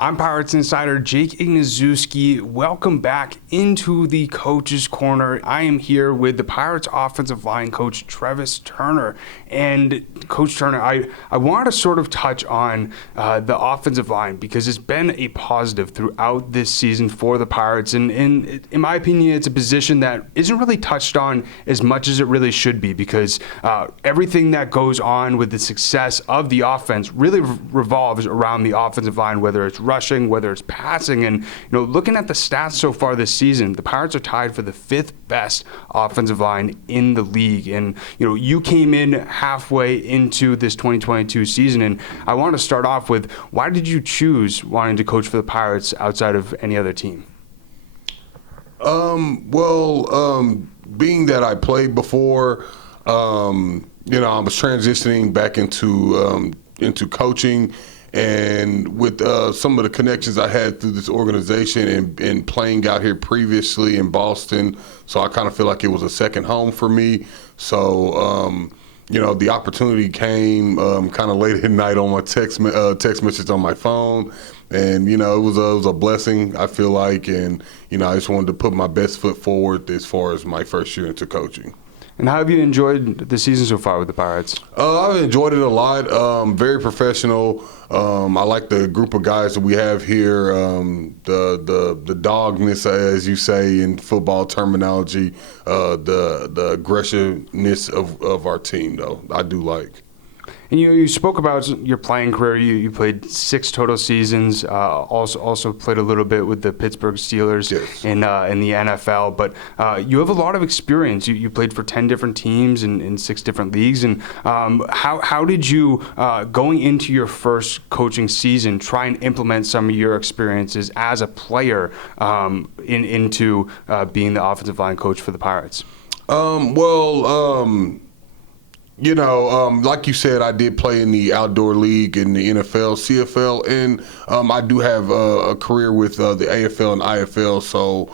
I'm Pirates Insider Jake Ignaszewski. Welcome back into the Coach's Corner. I am here with the Pirates offensive line coach, Trevis Turner. And Coach Turner, I wanted to sort of touch on the offensive line because it's been a positive throughout this season for the Pirates. And in my opinion, it's a position that isn't really touched on as much as it really should be because everything that goes on with the success of the offense really revolves around the offensive line, whether it's rushing, whether it's passing. And looking at the stats so far this season, the Pirates are tied for the 5th best offensive line in the league. And you came in halfway into this 2022 season, and I want to start off with, why did you choose wanting to coach for the Pirates outside of any other team? Being that I played before, I was transitioning back into coaching. And with some of the connections I had through this organization and playing out here previously in Boston, so I kind of feel like it was a second home for me. So, the opportunity came kind of late at night on my text message on my phone. And, it was a blessing, I feel like. And, I just wanted to put my best foot forward as far as my first year into coaching. And how have you enjoyed the season so far with the Pirates? I've enjoyed it a lot. Very professional. I like the group of guys that we have here. The dogness, as you say in football terminology, the aggressiveness of our team, though, I do like. And you spoke about your playing career. You played 6 total seasons. Also played a little bit with the Pittsburgh Steelers in the NFL. But you have a lot of experience. You played for 10 different teams in 6 different leagues. And how did you, going into your first coaching season, try and implement some of your experiences as a player into being the offensive line coach for the Pirates? Like you said, I did play in the outdoor league in the NFL, CFL, and I do have a career with the AFL and IFL. So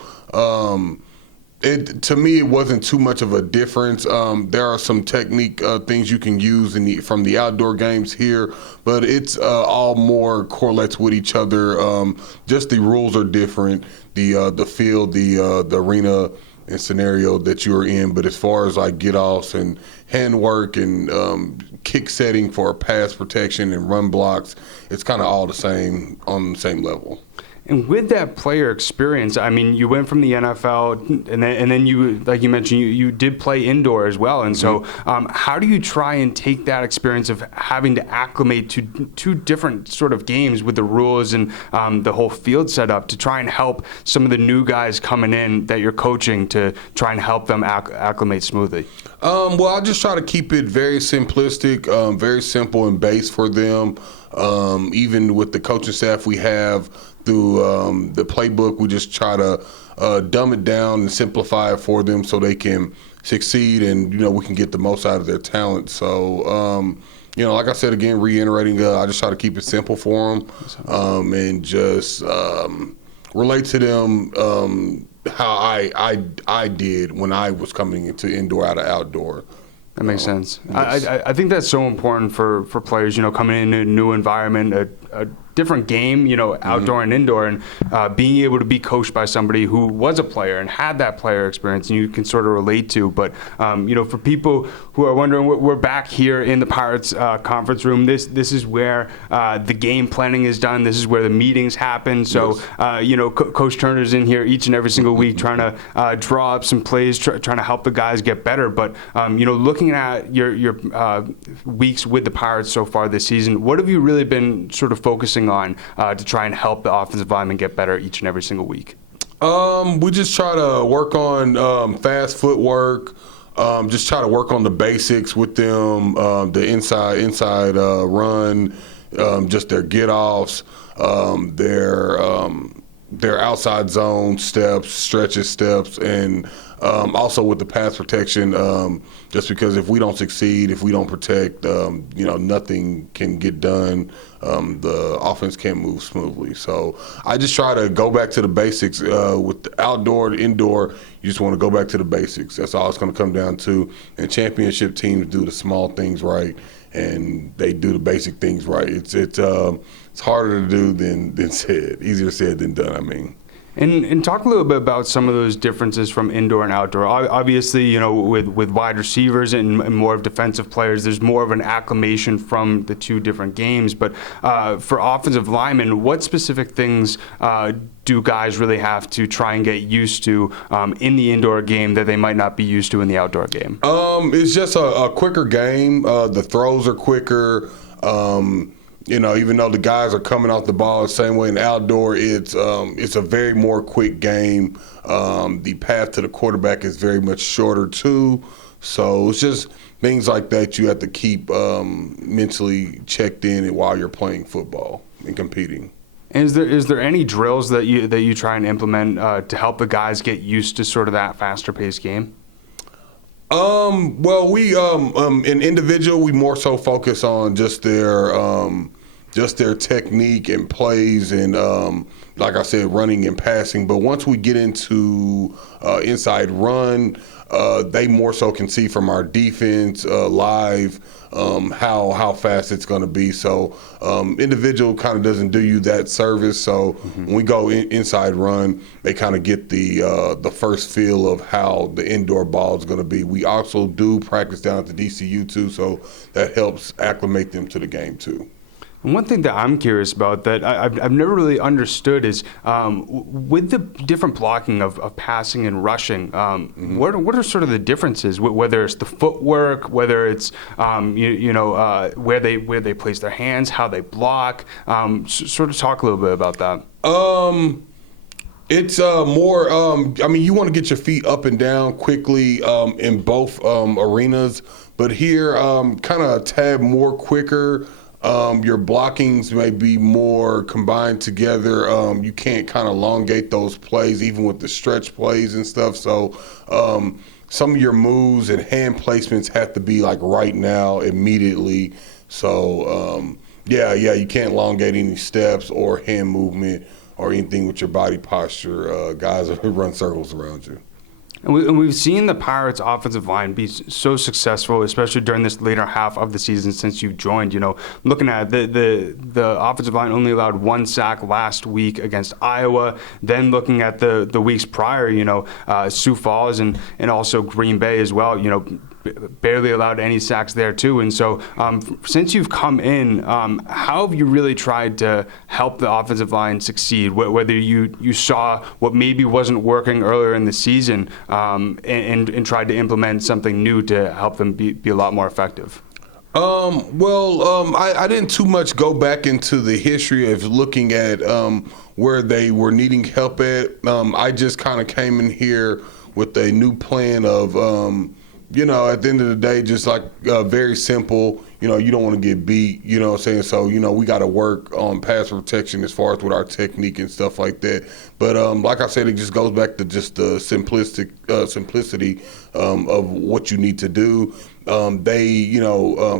to me, it wasn't too much of a difference. There are some technique things you can use from the outdoor games here, but it's all more correlates with each other. Just the rules are different. The field, the arena and scenario that you're in, but as far as like get-offs and handwork and kick setting for pass protection and run blocks, it's kind of all the same on the same level. And with that player experience, I mean, you went from the NFL, and then you, like you mentioned, you did play indoor as well. And so how do you try and take that experience of having to acclimate to 2 different sort of games with the rules and the whole field setup to try and help some of the new guys coming in that you're coaching to try and help them acclimate smoothly? I just try to keep it very simplistic, very simple and base for them. Even with the coaching staff we have through the playbook, we just try to dumb it down and simplify it for them so they can succeed and, we can get the most out of their talent. So, like I said, again, reiterating, I just try to keep it simple for them and just relate to them how I did when I was coming into indoor out of outdoor. That makes sense. Yes. I think that's so important for players, coming into a new environment, a different game, outdoor and indoor, and being able to be coached by somebody who was a player and had that player experience and you can sort of relate to. But, for people who are wondering, we're back here in the Pirates conference room. This is where the game planning is done. This is where the meetings happen. So, Coach Turner's in here each and every single week trying to draw up some plays, trying to help the guys get better. But, looking at your weeks with the Pirates so far this season, what have you really been sort of focusing on to try and help the offensive linemen get better each and every single week? We just try to work on fast footwork, just try to work on the basics with them, the inside run, just their get-offs, their outside zone steps, stretches steps, and also with the pass protection, just because if we don't succeed, if we don't protect, nothing can get done. The offense can't move smoothly. So I just try to go back to the basics. With the outdoor to indoor, you just want to go back to the basics. That's all it's going to come down to. And championship teams do the small things right. and they do the basic things right. It's harder to do than said. Easier said than done, I mean. And talk a little bit about some of those differences from indoor and outdoor. Obviously, with wide receivers and more of defensive players, there's more of an acclimation from the two different games. But for offensive linemen, what specific things do guys really have to try and get used to in the indoor game that they might not be used to in the outdoor game? It's just a quicker game. The throws are quicker. Even though the guys are coming off the ball the same way in outdoor, it's a very more quick game. The path to the quarterback is very much shorter too. So it's just things like that you have to keep mentally checked in while you're playing football and competing. And is there any drills that you try and implement to help the guys get used to sort of that faster paced game? Well, we in individual, we more so focus on just their technique and plays and like I said, running and passing. But once we get into inside run, they more so can see from our defense live how fast it's going to be. So individual kind of doesn't do you that service. So when we go inside run, they kind of get the first feel of how the indoor ball is going to be. We also do practice down at the DCU too, so that helps acclimate them to the game too. And one thing that I'm curious about that I've never really understood is with the different blocking of passing and rushing, what are sort of the differences? Whether it's the footwork, whether it's where they place their hands, how they block. Sort of talk a little bit about that. It's more. You want to get your feet up and down quickly in both arenas, but here kind of a tad more quicker. Your blockings may be more combined together. You can't kind of elongate those plays, even with the stretch plays and stuff. So some of your moves and hand placements have to be like right now, immediately. So you can't elongate any steps or hand movement or anything with your body posture. Guys will run circles around you. And we've seen the Pirates' offensive line be so successful, especially during this later half of the season since you've joined. Looking at the offensive line only allowed 1 sack last week against Iowa. Then looking at the weeks prior, Sioux Falls and also Green Bay as well. Barely allowed any sacks there too. And so since you've come in, how have you really tried to help the offensive line succeed? Whether you saw what maybe wasn't working earlier in the season and tried to implement something new to help them be a lot more effective? I didn't too much go back into the history of looking at where they were needing help at. I just kind of came in here with a new plan of at the end of the day, just like very simple, you don't want to get beat, you know what I'm saying? So, we got to work on pass protection as far as with our technique and stuff like that. But like I said, it just goes back to just the simplicity of what you need to do.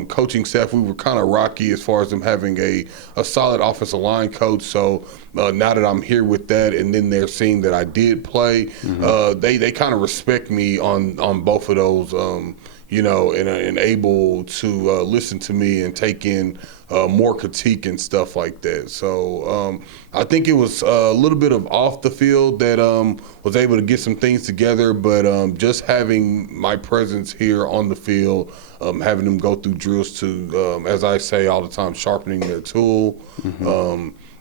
Coaching staff, we were kind of rocky as far as them having a solid offensive line coach. So now that I'm here with that, and then they're seeing that I did play, they kind of respect me on both of those, and able to listen to me and take in more critique and stuff like that. So I think it was a little bit of off the field that was able to get some things together, but just having my presence here on the field, having them go through drills to, as I say all the time, sharpening their tool.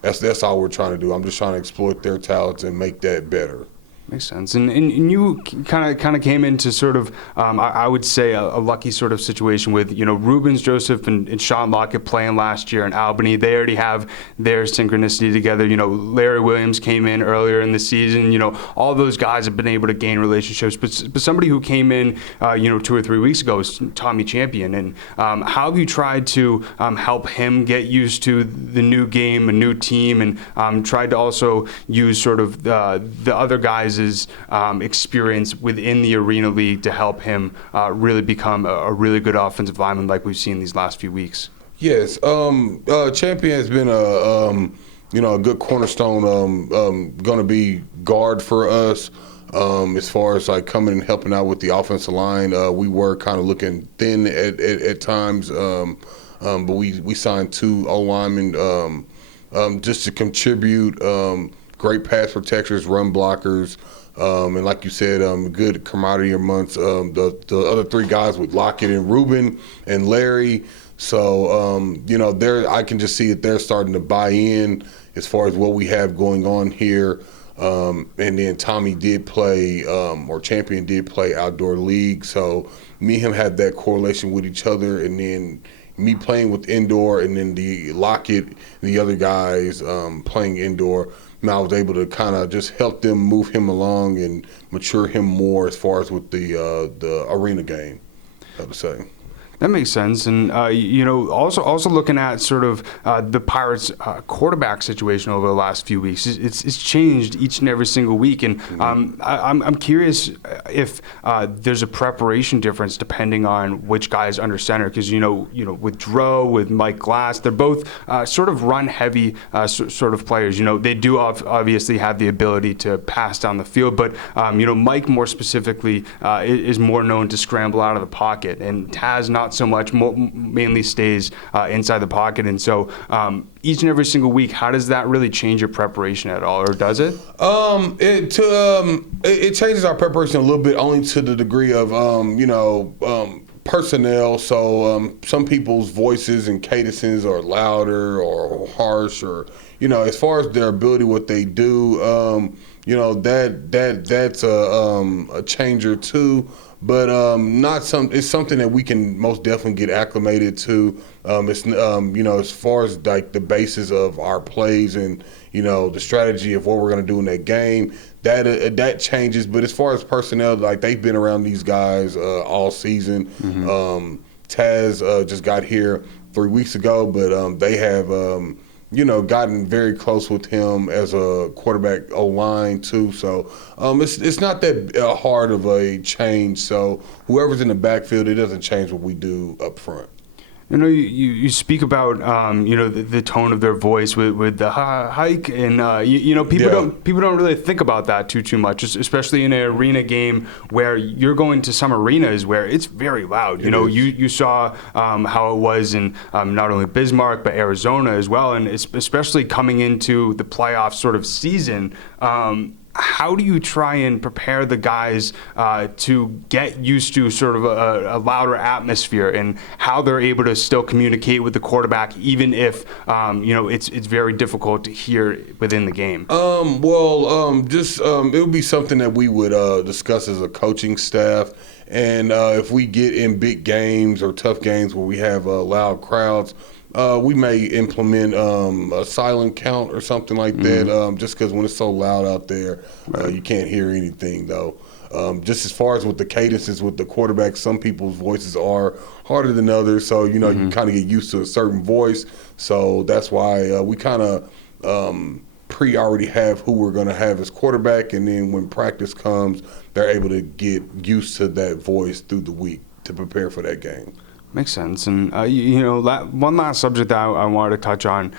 That's all we're trying to do. I'm just trying to exploit their talents and make that better. Makes sense. And you kind of came into sort of, I would say, a lucky sort of situation with, Rubens, Joseph, and Sean Lockett playing last year in Albany. They already have their synchronicity together. Larry Williams came in earlier in the season. All those guys have been able to gain relationships. But somebody who came in, 2 or 3 weeks ago is Tommy Champion. And how have you tried to help him get used to the new game, a new team, and tried to also use sort of the other guys' experience within the Arena League to help him really become a really good offensive lineman like we've seen these last few weeks? Yes, Champion has been a good cornerstone, going to be guard for us. As far as like coming and helping out with the offensive line, we were kind of looking thin at times. but we signed 2 O-linemen just to contribute, great pass protectors, run blockers, and like you said, good camaraderie amongst the other 3 guys with Lockett and Ruben and Larry. So, I can just see that they're starting to buy in as far as what we have going on here. And then Tommy did play, or Champion did play outdoor league. So me and him had that correlation with each other. And then me playing with indoor, and then the Lockett and the other guys playing indoor. And I was able to kind of just help them move him along and mature him more as far as with the arena game, I would say. That makes sense, and also looking at sort of the Pirates' quarterback situation over the last few weeks, it's changed each and every single week, and I'm curious if there's a preparation difference depending on which guy is under center, because with Dro, with Mike Glass, they're both sort of run heavy sort of players. They do obviously have the ability to pass down the field, but Mike more specifically is more known to scramble out of the pocket, and Taz not so much, mainly stays inside the pocket. And so each and every single week, how does that really change your preparation at all, or does it? It changes our preparation a little bit, only to the degree of personnel. So some people's voices and cadences are louder or harsh, or as far as their ability, what they do, that's a changer too. But it's something that we can most definitely get acclimated to. It's as far as like the basis of our plays and the strategy of what we're going to do in that game, that changes. But as far as personnel, like they've been around these guys all season. Mm-hmm. Taz just got here 3 weeks ago, but they have gotten very close with him as a quarterback O-line too. So it's not that hard of a change. So whoever's in the backfield, it doesn't change what we do up front. You speak about the tone of their voice with the hike, and people don't really think about that too much, especially in an arena game where you're going to some arenas where it's very loud. You saw how it was in not only Bismarck but Arizona as well, and especially coming into the playoff sort of season. How do you try and prepare the guys to get used to sort of a louder atmosphere, and how they're able to still communicate with the quarterback, even if it's very difficult to hear within the game? It would be something that we would discuss as a coaching staff, and if we get in big games or tough games where we have loud crowds, we may implement a silent count or something like that, just because when it's so loud out there, you can't hear anything, though. Just as far as with the cadences with the quarterback, some people's voices are harder than others, so you kind of get used to a certain voice. So that's why we kind of already have who we're going to have as quarterback, and then when practice comes, they're able to get used to that voice through the week to prepare for that game. Makes sense. And, one last subject that I wanted to touch on.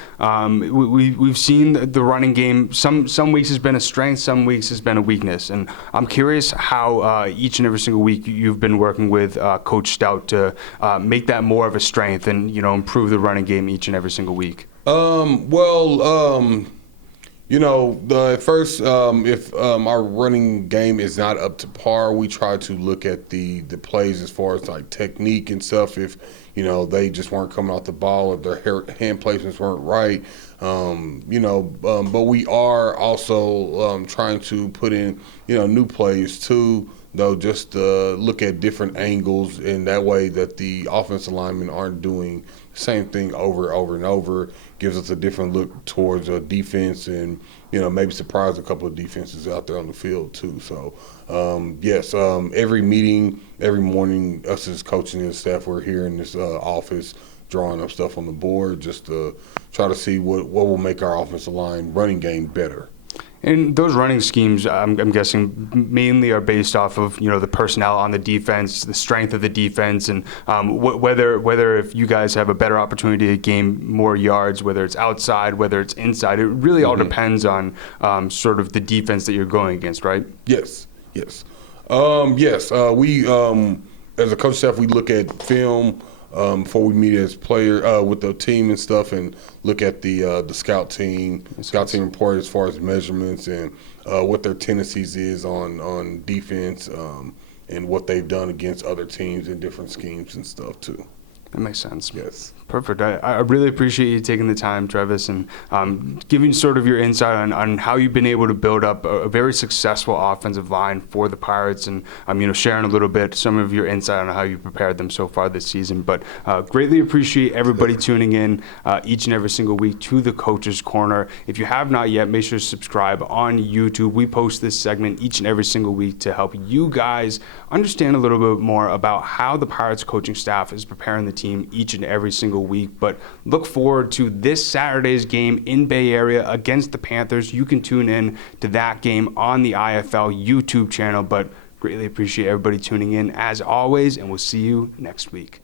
We've seen the running game. Some weeks has been a strength, some weeks has been a weakness. And I'm curious how each and every single week you've been working with Coach Stoute to make that more of a strength and, improve the running game each and every single week. At first, if our running game is not up to par, we try to look at the plays as far as like technique and stuff. If they just weren't coming off the ball, if their hand placements weren't right, but we are also trying to put in new plays too, though, just to look at different angles, and that way that the offensive linemen aren't doing the same thing over and over. Gives us a different look towards a defense, and maybe surprise a couple of defenses out there on the field too. So every meeting, every morning, us as coaching and staff, we're here in this office drawing up stuff on the board just to try to see what will make our offensive line running game better. And those running schemes, I'm guessing, mainly are based off of the personnel on the defense, the strength of the defense, and whether if you guys have a better opportunity to gain more yards, whether it's outside, whether it's inside. It really all depends on sort of the defense that you're going against, right? Yes. We as a coach staff, we look at film. before we meet as player with the team and stuff, and look at the scout team report as far as measurements and what their tendencies is on defense, and what they've done against other teams in different schemes and stuff too. That makes sense. Yes. Perfect. I really appreciate you taking the time, Trevis, and giving sort of your insight on how you've been able to build up a very successful offensive line for the Pirates, and sharing a little bit some of your insight on how you prepared them so far this season. But greatly appreciate everybody tuning in each and every single week to the Coach's Corner. If you have not yet, make sure to subscribe on YouTube. We post this segment each and every single week to help you guys understand a little bit more about how the Pirates coaching staff is preparing the team each and every single week. But look forward to this Saturday's game in Bay Area against the Panthers. You can tune in to that game on the IFL YouTube channel. But greatly appreciate everybody tuning in as always, and we'll see you next week.